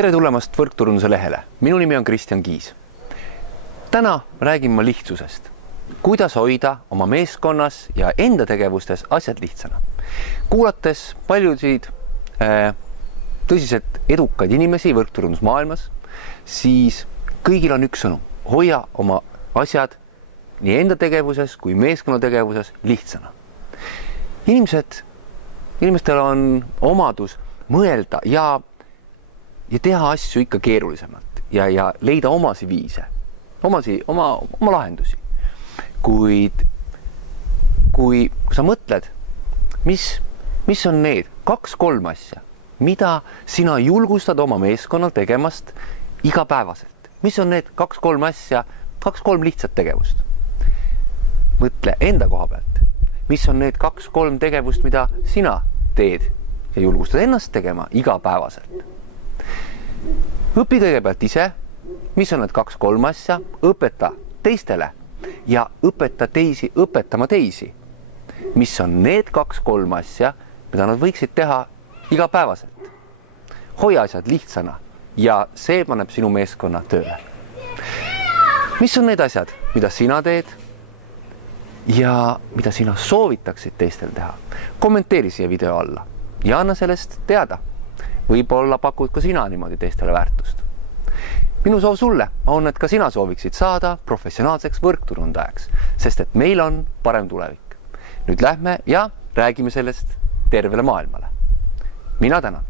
Tere tulemast Võrkturunduse lehele. Minu nimi on Kristjan Kiis. Täna räägin ma lihtsusest. Kuidas hoida oma meeskonnas ja enda tegevustes asjad lihtsana. Kuulates paljusid tõsiselt edukaid inimesi võrkturundusmaailmas, siis kõigil on üks sõnum. Hoia oma asjad nii enda tegevuses kui meeskonna tegevuses lihtsana. Inimestel on omadus mõelda ja teha asju ikka keerulisemalt ja leida omasi viise, oma lahendusi. Kuid kui sa mõtled, mis on need 2-3 asja, mida sina julgustad oma meeskonnal tegemast igapäevaselt? Mis on need 2-3 asja, 2-3 lihtsat tegevust? Mõtle enda koha pealt. Mis on need 2-3 tegevust, mida sina teed ja julgustad ennast tegema igapäevaselt? Õpi kõigepealt ise, mis on need 2-3 asja, õpeta teistele ja õpeta teisi õpetama teisi. Mis on need 2-3 asja, mida nad võiksid teha igapäevaselt. Hoia asjad lihtsana ja see paneb sinu meeskonna tööle. Mis on need asjad, mida sina teed ja mida sina soovitaksid teistel teha? Kommenteeri siia video alla ja anna sellest teada. Võib-olla pakud ka sina niimoodi teistele väärtust. Minu soov sulle on, et ka sina sooviksid saada professionaalseks võrkturundajaks, sest et meil on parem tulevik. Nüüd lähme ja räägime sellest tervele maailmale. Mina tänan.